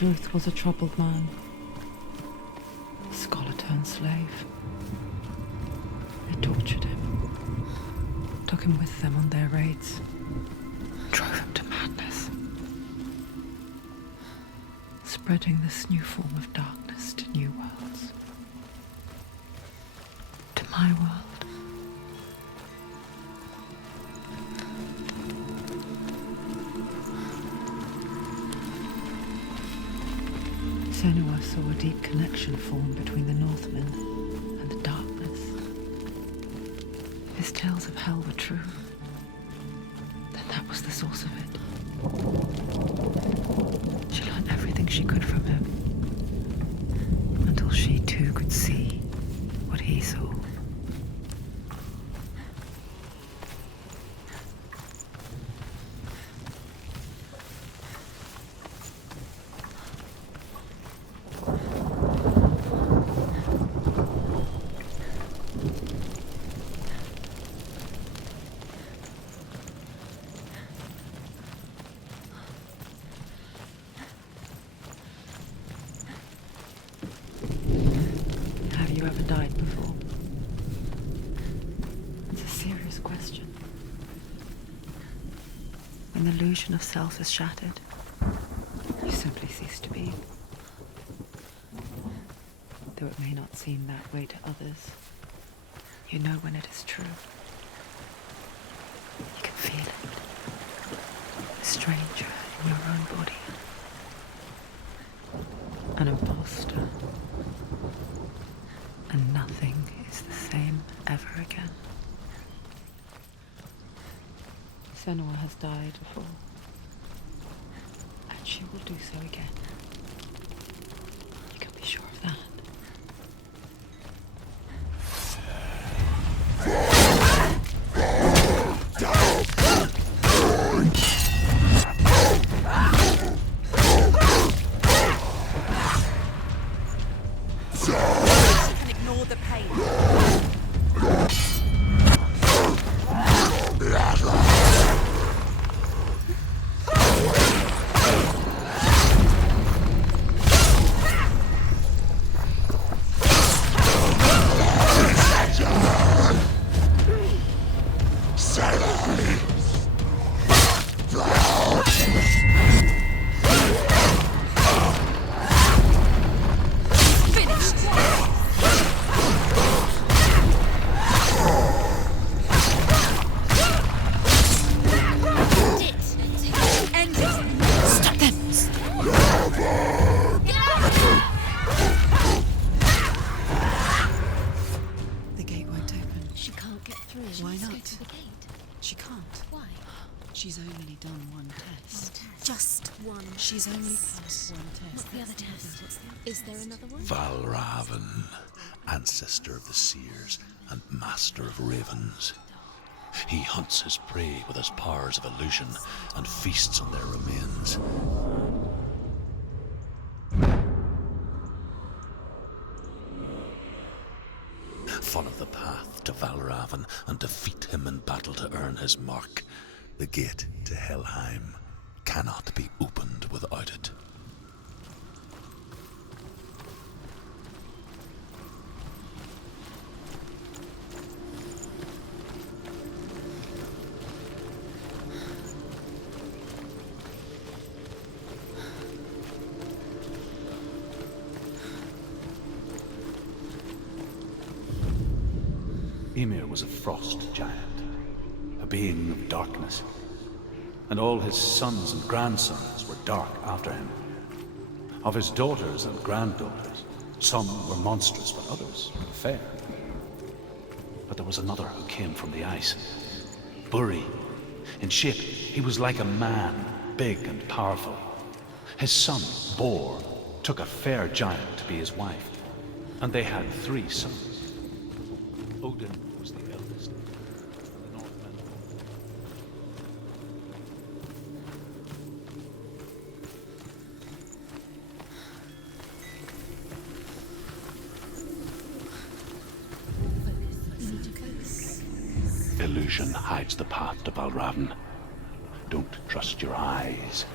Druth was a troubled man. A scholar turned slave. They tortured him, took him with them on their raids, drove him to madness, spreading this new form of darkness to new worlds. To my world. Senua saw a deep connection form between the Northmen and the darkness. His tales of hell were true. Then that was the source of it. She learned everything she could from him, until she too could see what he saw. When the illusion of self is shattered, you simply cease to be. Though it may not seem that way to others, you know when it is true. You can feel it. A stranger in your own body. An imposter. And nothing is the same ever again. Senua has died before, and she will do so again. You can be sure of that. You can ignore the pain. She's only done one test. Just one. She's only passed one test. What's the other test? Is there another one? Valravn, ancestor of the seers and master of ravens. He hunts his prey with his powers of illusion and feasts on their remains. Follow the path to Valravn and defeat him in battle to earn his mark. The gate to Helheim cannot be opened without it. Ymir was a frost giant, a being of darkness, and all his sons and grandsons were dark after him. Of his daughters and granddaughters, some were monstrous, but others were fair. But there was another who came from the ice. Buri. In shape, he was like a man, big and powerful. His son, Bor, took a fair giant to be his wife, and they had 3 sons. Odin was the eldest. The Northmen. Illusion hides the path to Valravn. Don't trust your eyes.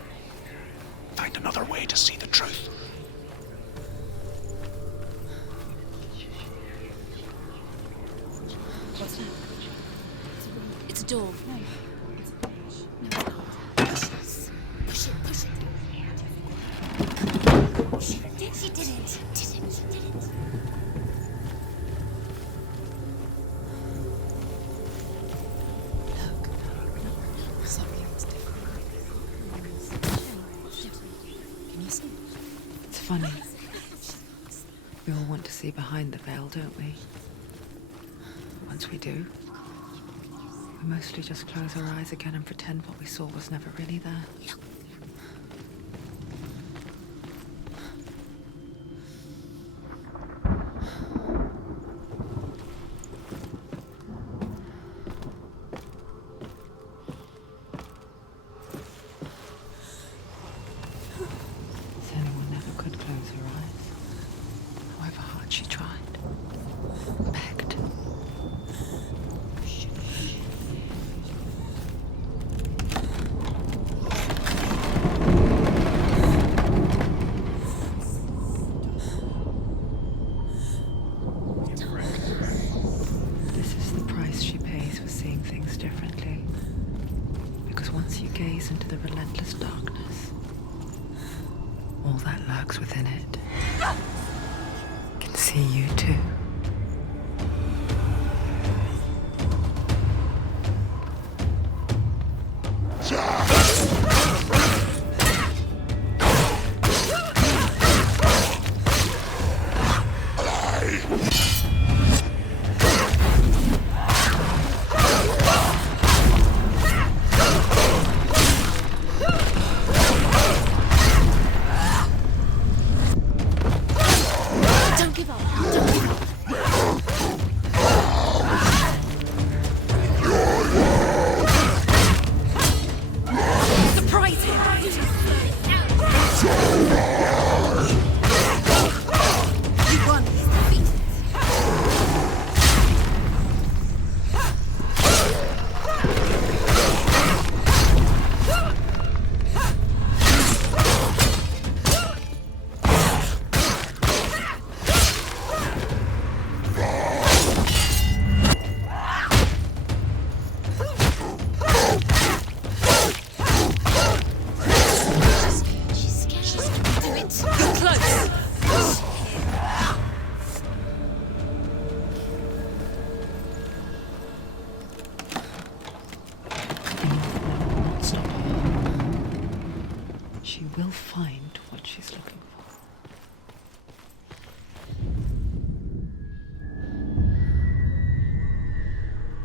Find another way to see the truth. What's that? It's a door. No. Push it. She did it. Look. Something's different. Can you see? It's funny. We all want to see behind the veil, don't we? Once we do, we mostly just close our eyes again and pretend what we saw was never really there. Senua never could close her eyes, however hard she tried. Begged. This is the price she pays for seeing things differently. Because once you gaze into the relentless darkness, all that lurks within it can see you too. Don't give up. Surprise him. You won. She's gonna do it. You're close. Stop her. She will find what she's looking for.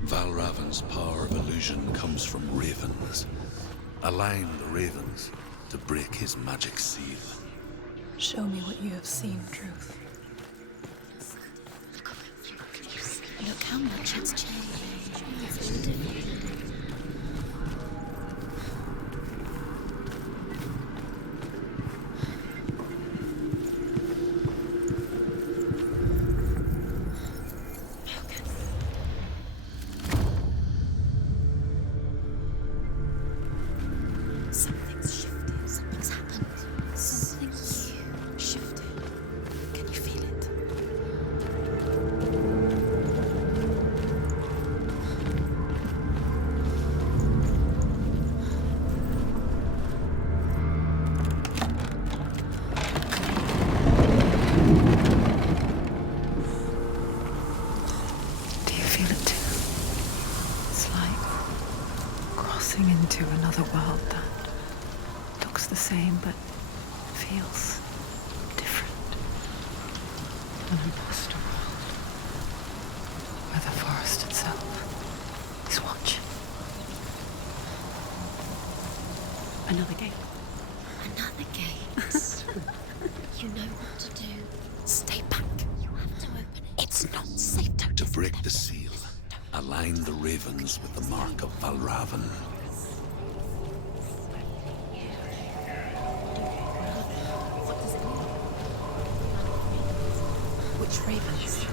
Valravn's power of illusion comes from ravens. Align the ravens to break his magic seal. Show me what you have seen, Truth. Look how much it's changed. It's all different. Something's shifted. Something's happened. Something shifted. Can you feel it? Do you feel it too? It's like crossing into another world that looks the same but feels different. An imposter world where the forest itself is watching. Another gate. Another gate. You know what to do. Stay back. You have to open it. It's not safe. To break the seal, align the ravens with the mark of Valravn. Which ravens?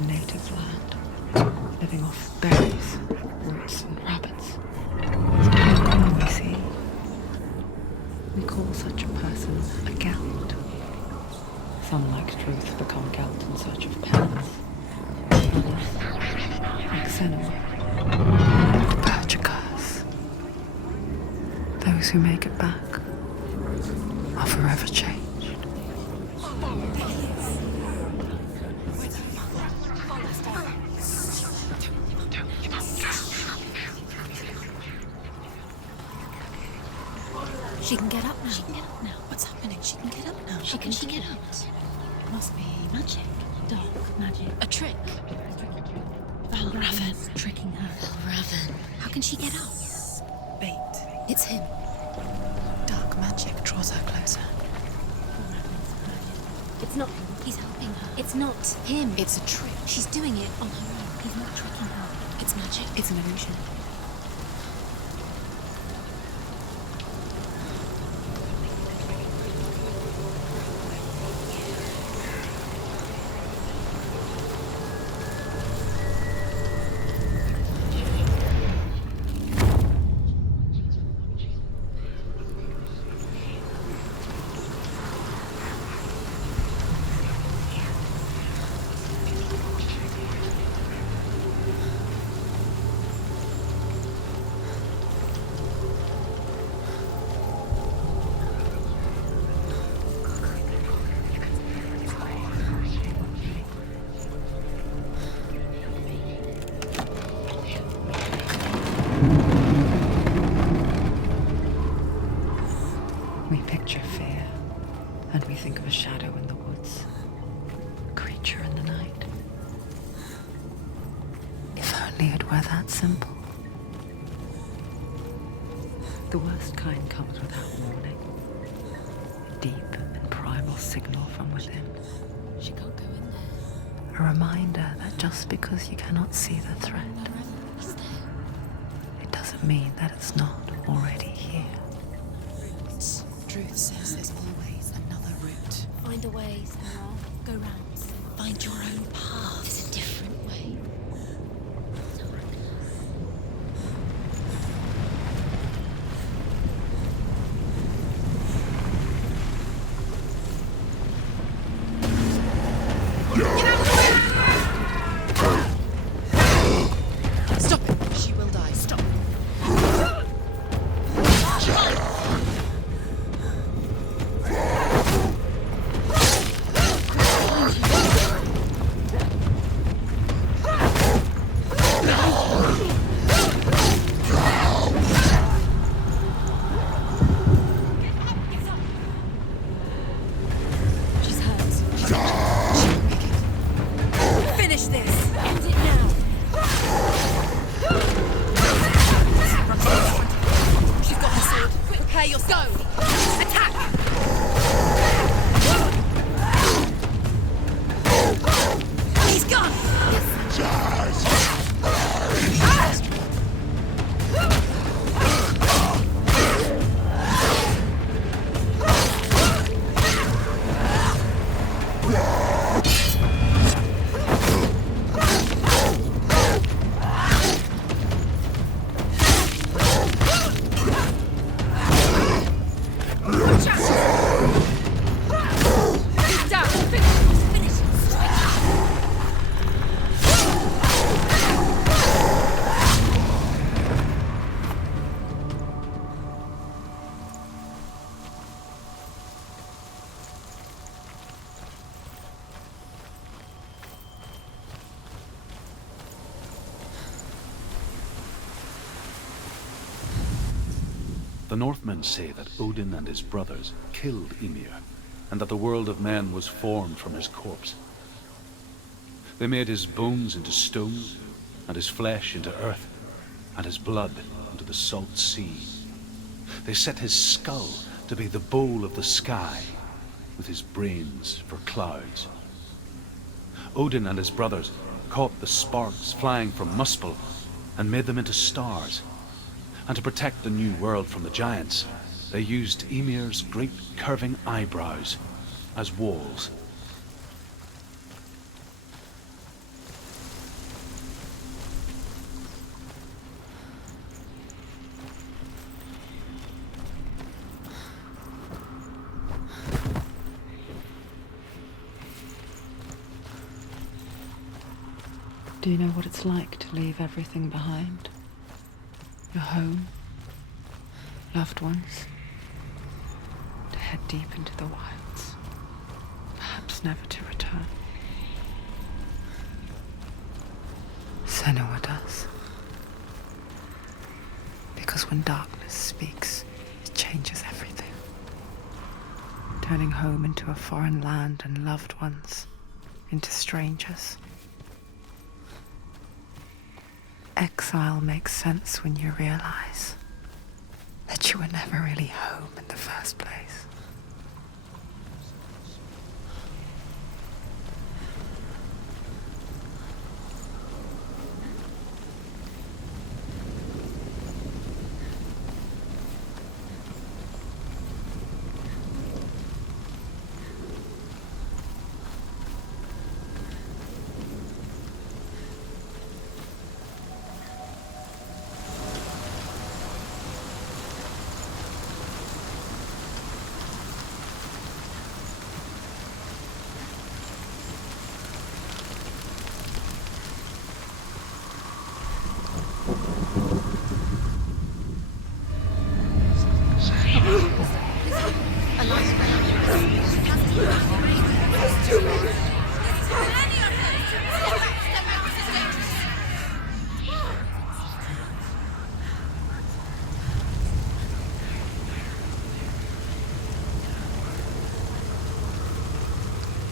a native land, living off berries, roots, and rabbits. How common we see. We call such a person a Gelt. Some, like Truth, become Gelt in search of penance. Others, like Senua, purge a curse. Those who make it back are forever changed. She can get up now. She can get up now. What's happening? She can get up now. How can she get up? Must be magic. Dark magic. A trick. Valravn's tricking her. Valravn. How can she get up? Bait. It's him. Dark magic draws her closer. It's not him. He's helping her. It's not him. It's a trick. She's doing it on her own. He's not tricking her. It's magic. It's an illusion. We picture fear, and we think of a shadow in the woods, a creature in the night. If only it were that simple. The worst kind comes without warning. A deep and primal signal from within. She can't go in there. A reminder that just because you cannot see the threat, He's there. it doesn't mean that it's not already here. Truth says there's always another route. Find a way, Senua. Go round. Find your own path. There's a different way. Stop it! She will die. Stop. She's hurt. Finish this! End it now. She's got her sword. Prepare your go! Attack! He's gone! He's down! Finish! The Northmen say that Odin and his brothers killed Ymir, and that the world of men was formed from his corpse. They made his bones into stone, and his flesh into earth, and his blood into the salt sea. They set his skull to be the bowl of the sky, with his brains for clouds. Odin and his brothers caught the sparks flying from Muspel and made them into stars. And to protect the new world from the giants, they used Ymir's great curving eyebrows as walls. Do you know what it's like to leave everything behind? Your home, loved ones, to head deep into the wilds, perhaps never to return. Senua does. Because when darkness speaks, it changes everything, turning home into a foreign land and loved ones into strangers. Exile makes sense when you realize that you were never really home in the first place.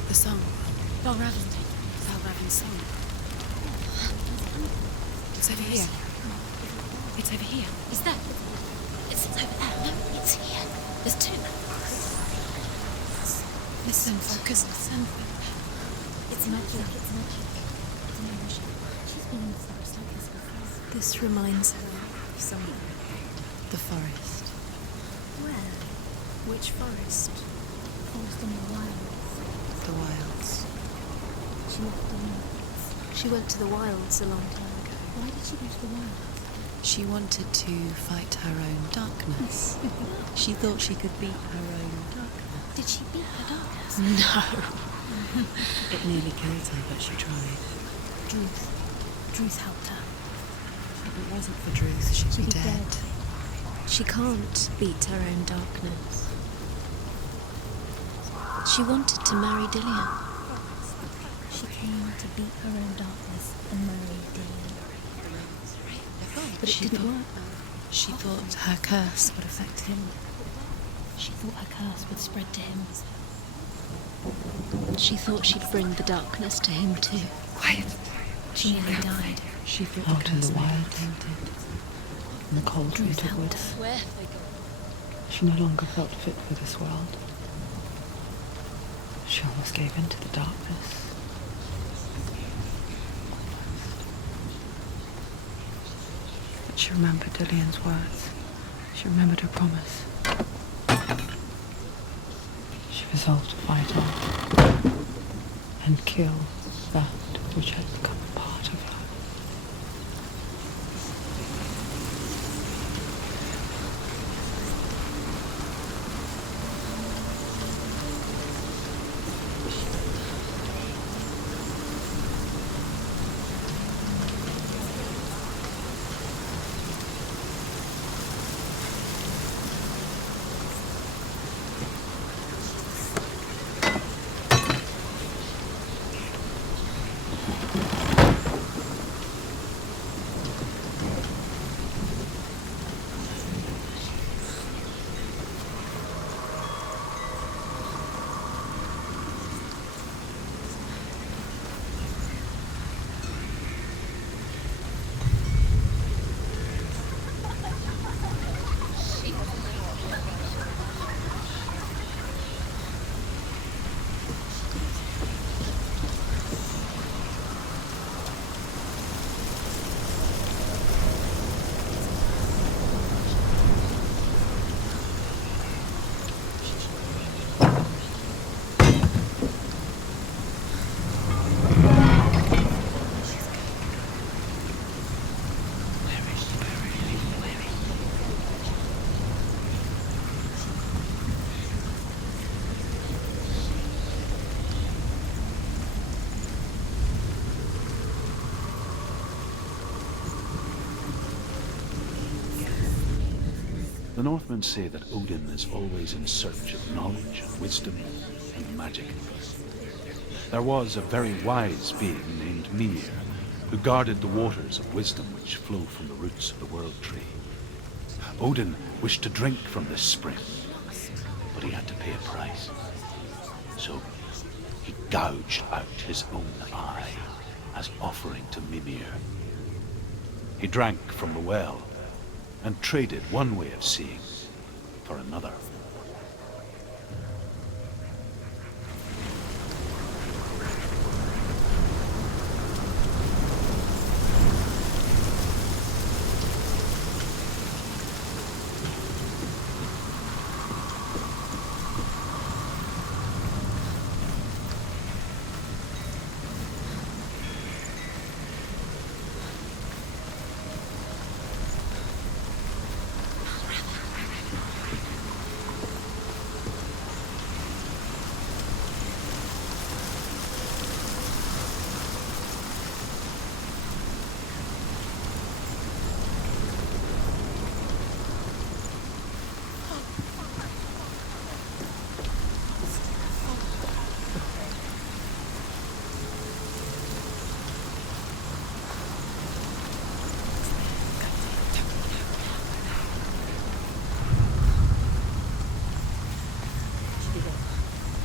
The song. Valravn's song. It's over here. It's over here. Is that? It's over there. No, it's here. There's two. Listen, focus, listen. It's magic. It's magic. It's an emotion. She's been in forests like this before. This reminds her of somewhere. The forest. Where? Which forest? Forest in the wilds. The wilds. She left the wilds. She went to the wilds a long time ago. Why did she go to the wilds? She wanted to fight her own darkness. She thought she could beat her own darkness. Did she beat her darkness? No. It nearly killed her, but she tried. Druth helped her. If it wasn't for Druth, she'd be dead. dead. She can't beat her own darkness. She wanted to marry Dillian. She came to beat her own darkness and marry Dillian. But it didn't work. She thought her curse would affect him. She thought her curse would spread to him. She thought she'd bring the darkness to him too. Quiet. She nearly died. She thought Out in the wilds, tainted. in the cold Druth winter helped woods. her. Where have they gone? She no longer felt fit for this world. She almost gave in to the darkness. But she remembered Dillian's words. She remembered her promise. She resolved to fight on and kill that which had become a part of her. The Northmen say that Odin is always in search of knowledge and wisdom and magic. There was a very wise being named Mimir, who guarded the waters of wisdom which flow from the roots of the World Tree. Odin wished to drink from this spring, but he had to pay a price. So he gouged out his own eye as offering to Mimir. He drank from the well and traded one way of seeing for another.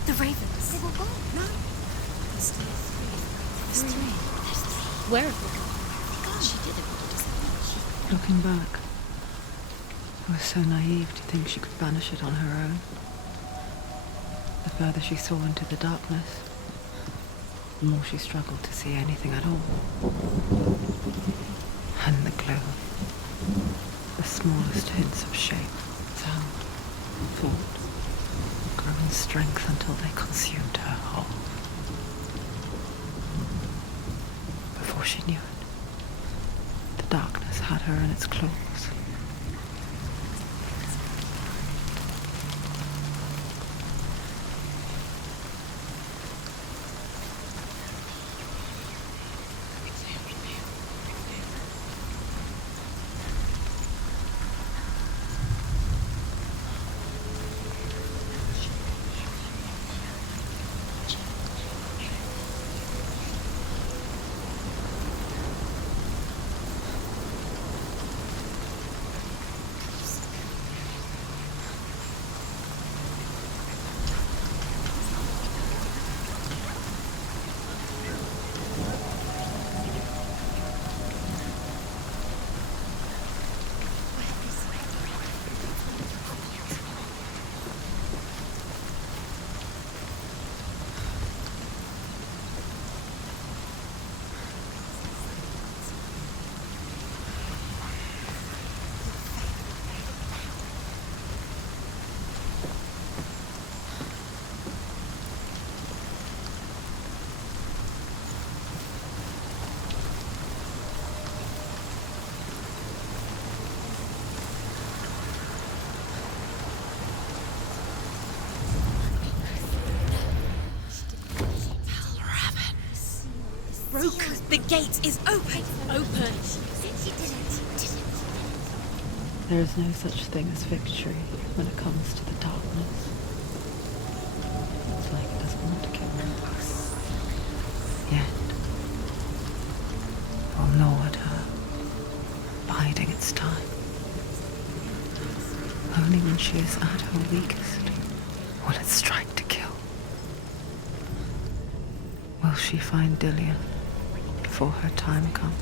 The ravens. They were gone. No. There's still three. There's three. Where have they gone? They're gone. She didn't want to disappoint. Looking back, I was so naive to think she could banish it on her own. The further she saw into the darkness, the more she struggled to see anything at all. And the glow, the smallest hints of shape, sound, thought, grew in strength until they consumed her whole. Before she knew it, the darkness had her in its claws. The gate is open! Open! She did it! There is no such thing as victory when it comes to the darkness. It's like it doesn't want to kill us. Yet, it will gnaw at her, biding its time. Only when she is at her weakest will it strike to kill. Will she find Dillion before her time comes?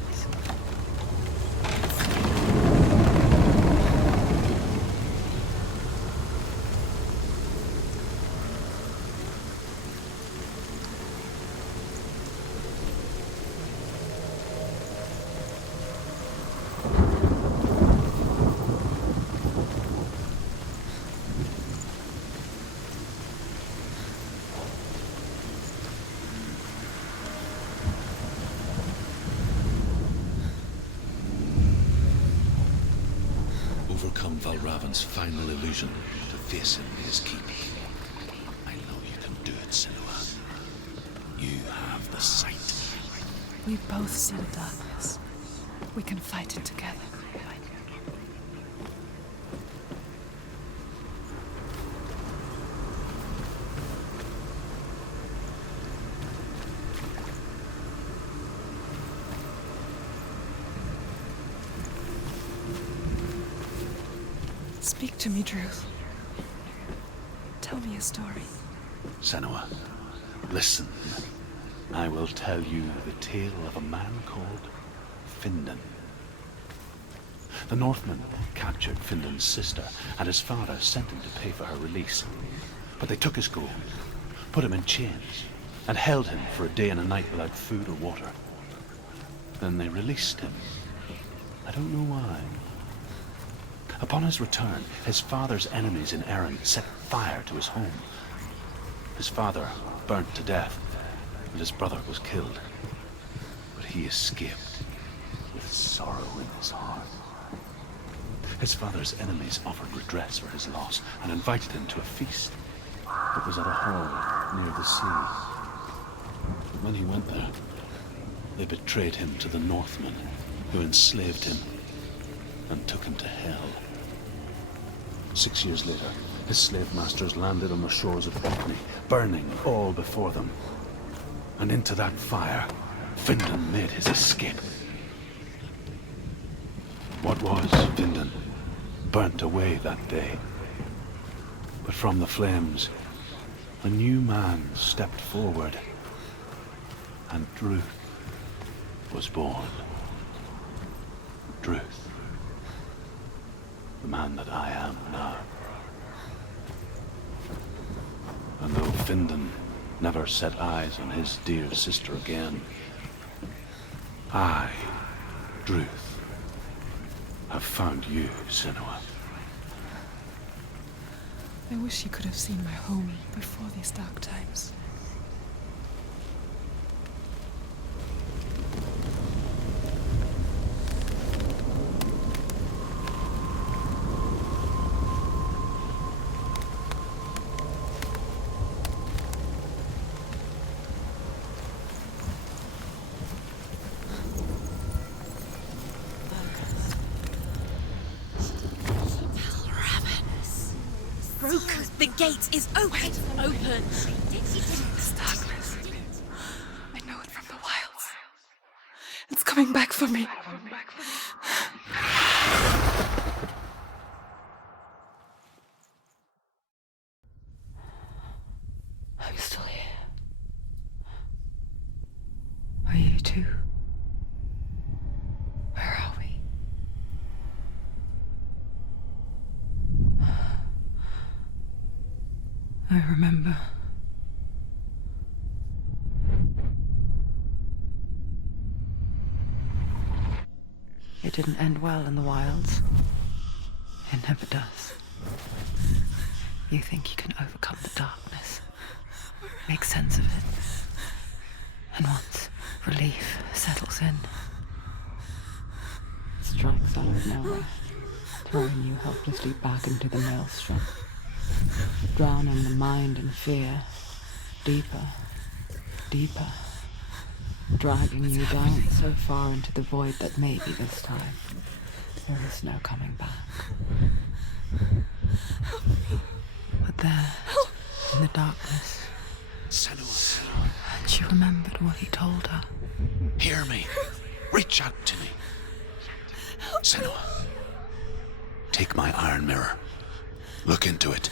Overcome Valravn's final illusion to face him in his keep. I know you can do it, Senua. You have the sight. We both see the darkness. We can fight it together. Speak to me, Druth. Tell me a story. Senua, listen. I will tell you the tale of a man called Findan. The Northmen captured Findan's sister, and his father sent him to pay for her release. But they took his gold, put him in chains, and held him for a day and a night without food or water. Then they released him. I don't know why. Upon his return, his father's enemies in Erin set fire to his home. His father burnt to death, and his brother was killed. But he escaped with sorrow in his heart. His father's enemies offered redress for his loss and invited him to a feast. It was at a hall near the sea. But when he went there, they betrayed him to the Northmen, who enslaved him and took him to hell. 6 years later, his slave masters landed on the shores of Orkney, burning all before them. And into that fire, Findan made his escape. What was Findan burnt away that day. But from the flames, a new man stepped forward, and Druth was born. Druth, the man that I am now. And though Findan never set eyes on his dear sister again, I, Druth, have found you, Senua. I wish you could have seen my home before these dark times. The gate is open! Open! This darkness. I know it from the wilds. It's coming back for me. I'm still here. Are you too? Where are we? I remember. It didn't end well in the wilds. It never does. You think you can overcome the darkness, make sense of it, and once relief settles in, it strikes out of nowhere, throwing you helplessly back into the maelstrom, drowning the mind in fear, deeper, deeper, dragging you down so far into the void that maybe this time there is no coming back. But there, in the darkness, Senua, and she remembered what he told her. hear me. Reach out to me. Senua, take my iron mirror. Look into it,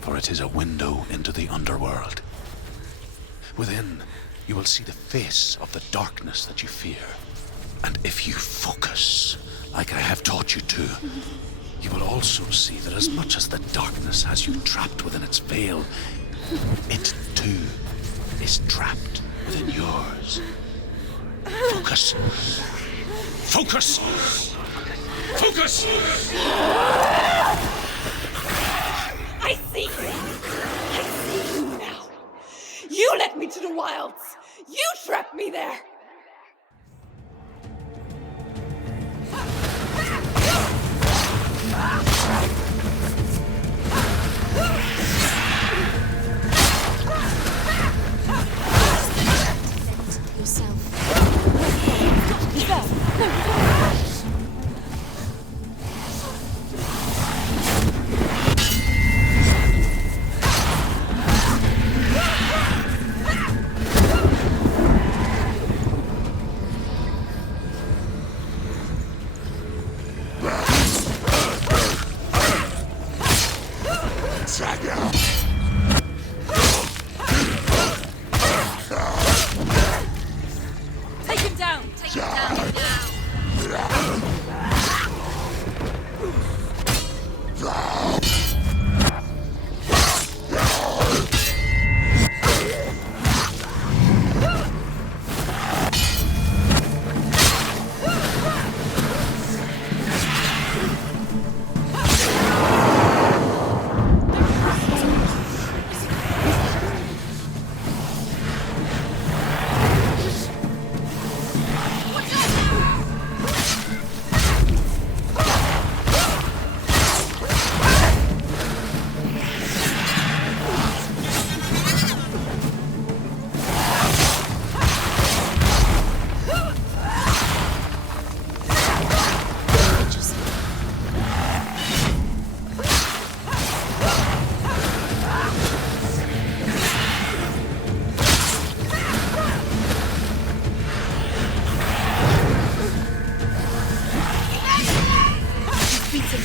for it is a window into the underworld. Within, you will see the face of the darkness that you fear. And if you focus, like I have taught you to, you will also see that as much as the darkness has you trapped within its veil, it too is trapped within yours. Focus. Focus! Focus! I see you! I see you now! You led me to the wilds! You trapped me there!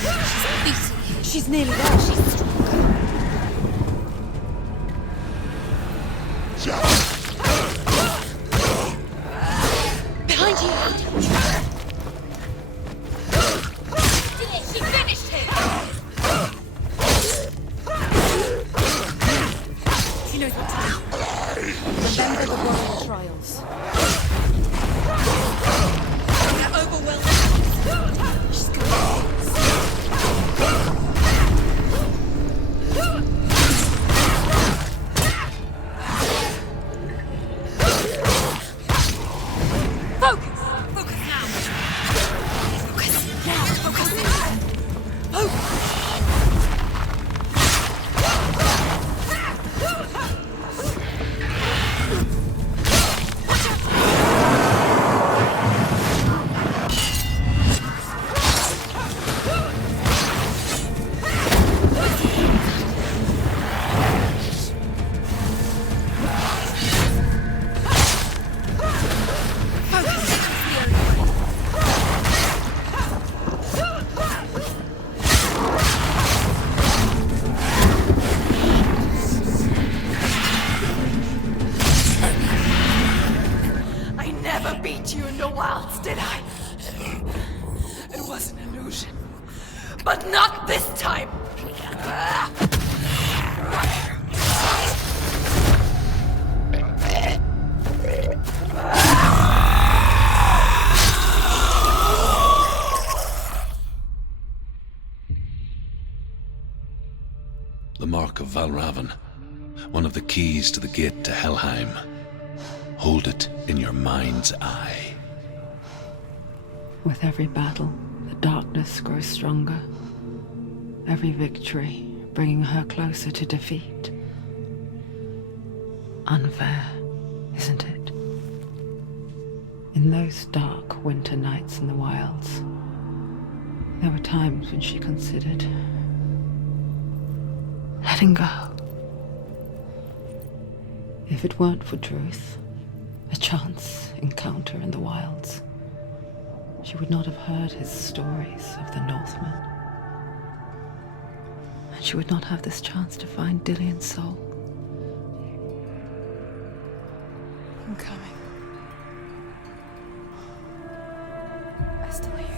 beating you. She's nearly there. She's stronger. Behind you. She finished him. She knows what to do. Remember the royal trials. They're overwhelmed. She's going. Focus! Focus now! Focus! Now! Focus! Focus! I never beat you in the wilds, did I? It was an illusion. But not this time! The mark of Valravn, one of the keys to the gate to Helheim. Hold it in your mind's eye. With every battle, the darkness grows stronger. Every victory bringing her closer to defeat. Unfair, isn't it? In those dark winter nights in the wilds, there were times when she considered letting go. If it weren't for Druth, a chance encounter in the wilds, she would not have heard his stories of the Northmen. And she would not have this chance to find Dillion's soul. I'm coming. I still hear you.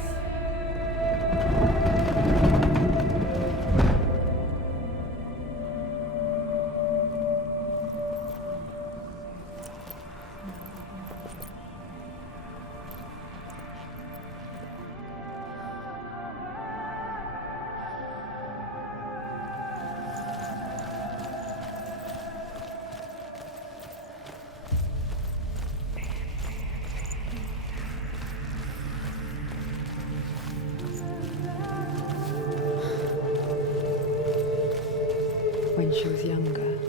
When she was younger,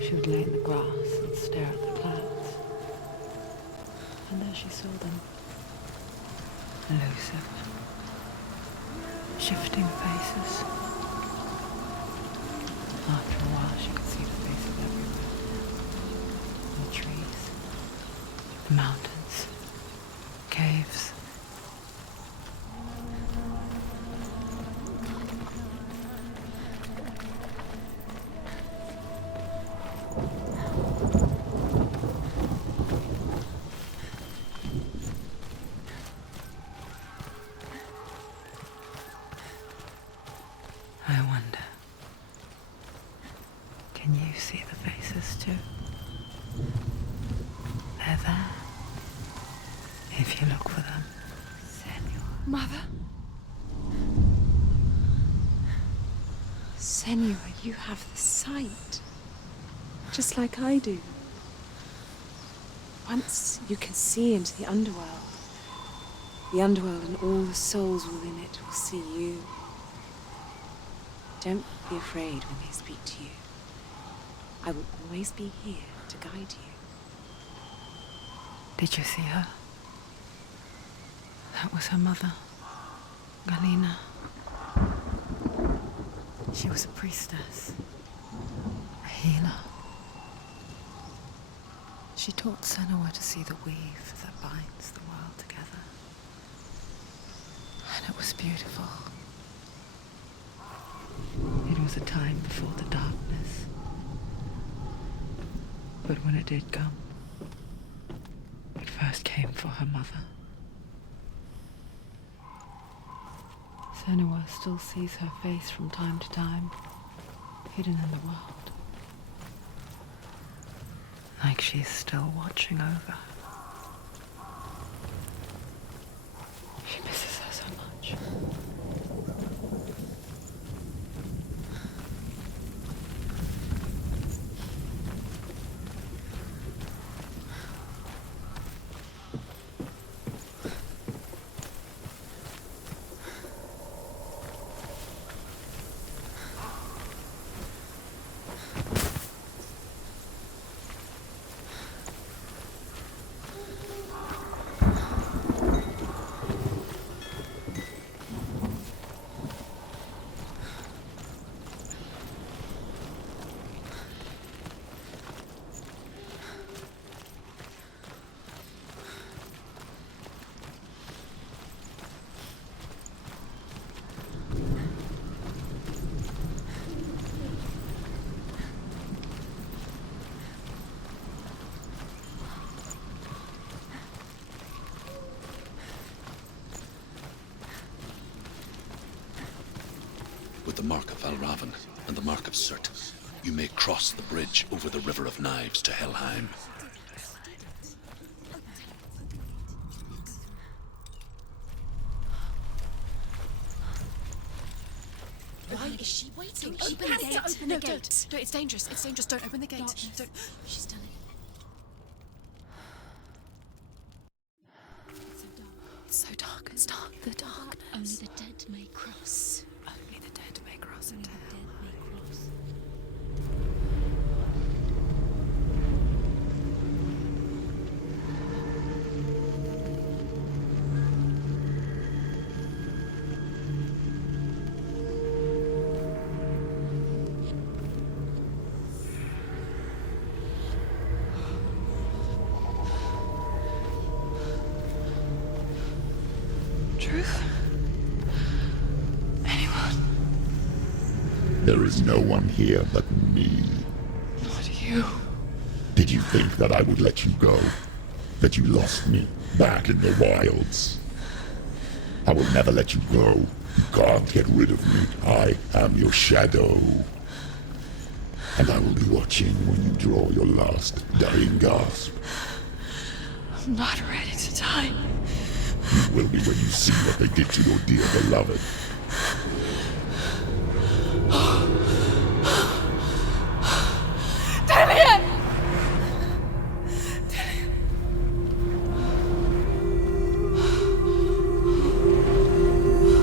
she would lay in the grass and stare at the clouds. And there she saw them. Elusive, shifting faces. After a while, she could see the faces everywhere. The trees, the mountains, caves. I wonder, can you see the faces too? They're there, if you look for them. Senua. Mother? Senua, you have the sight. Just like I do. Once you can see into the underworld and all the souls within it will see you. Don't be afraid when they speak to you. I will always be here to guide you. Did you see her? That was her mother, Galina. She was a priestess, a healer. She taught Senua to see the weave that binds the world together. And it was beautiful. was a time before the darkness. But when it did come, it first came for her mother. Senua still sees her face from time to time, hidden in the world. Like she's still watching over her. She misses her so much. With the mark of Valravn and the mark of Surt, you may cross the bridge over the River of Knives to Helheim. Why is she waiting? Open the gate. Open the gate. No, it's dangerous. It's dangerous. Don't open the gate. Don't. She's done it. It's so dark. It's dark. The darkness. Only the dead may cross. Only the dead may cross Only into the hell. dead may cross. Truth? Anyone? There is no one here but me. Not you. Did you think that I would let you go? That you lost me back in the wilds? I will never let you go. You can't get rid of me. I am your shadow. And I will be watching when you draw your last dying gasp. I'm not ready to die. You will be when you see what they did to your dear beloved.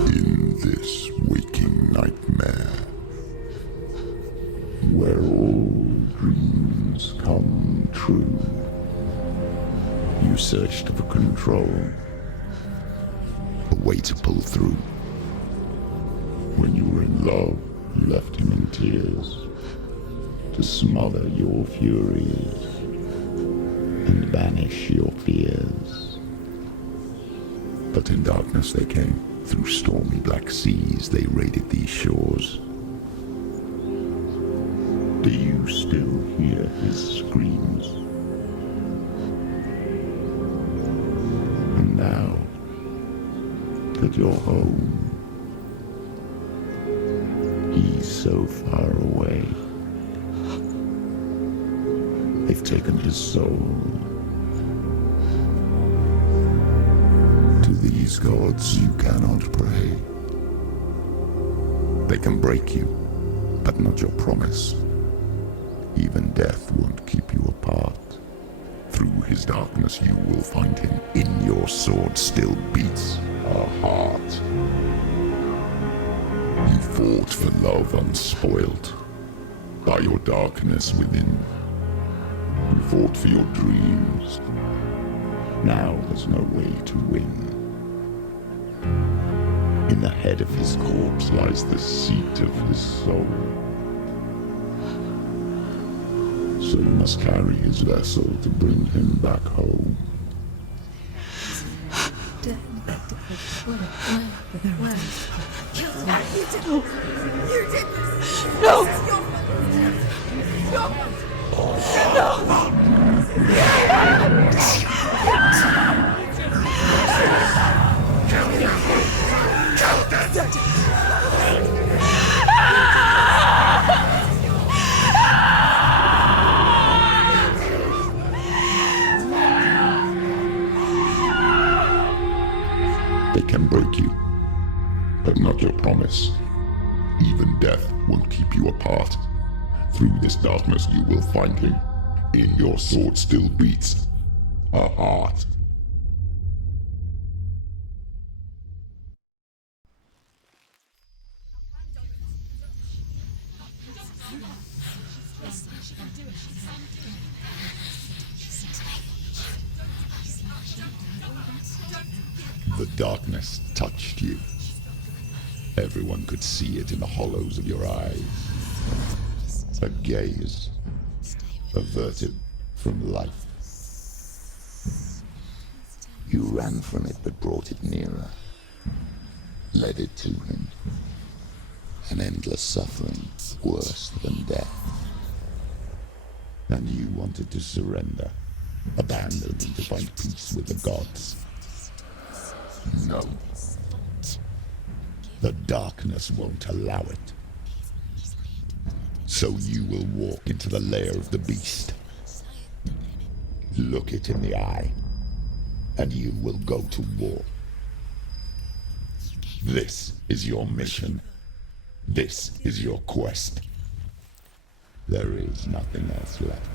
In this waking nightmare, where all dreams come true, you searched for control, a way to pull through. When you were in love, you left him in tears, to smother your furies and banish your fears. But in darkness they came, through stormy black seas they raided these shores. Do you still hear his screams? And now that you're home, he's so far away. They've taken his soul. To these gods you cannot pray. They can break you, but not your promise. Even death won't keep you apart. Through his darkness you will find him. In your sword still beats a heart. You fought for love unspoilt by your darkness within. You fought for your dreams. Now there's no way to win. In the head of his corpse lies the seat of his soul. So you must carry his vessel to bring him back home. Dead. Where? You did this! No! This is your fault! They can break you, but not your promise. Even death won't keep you apart. Through this darkness you will find him. In your sword still beats a heart. The darkness touched you. Everyone could see it in the hollows of your eyes. A gaze averted from life. You ran from it but brought it nearer. Led it to him. An endless suffering worse than death. And you wanted to surrender. Abandon him to find peace with the gods. No. The darkness won't allow it. So you will walk into the lair of the beast. Look it in the eye, and you will go to war. This is your mission. This is your quest. There is nothing else left.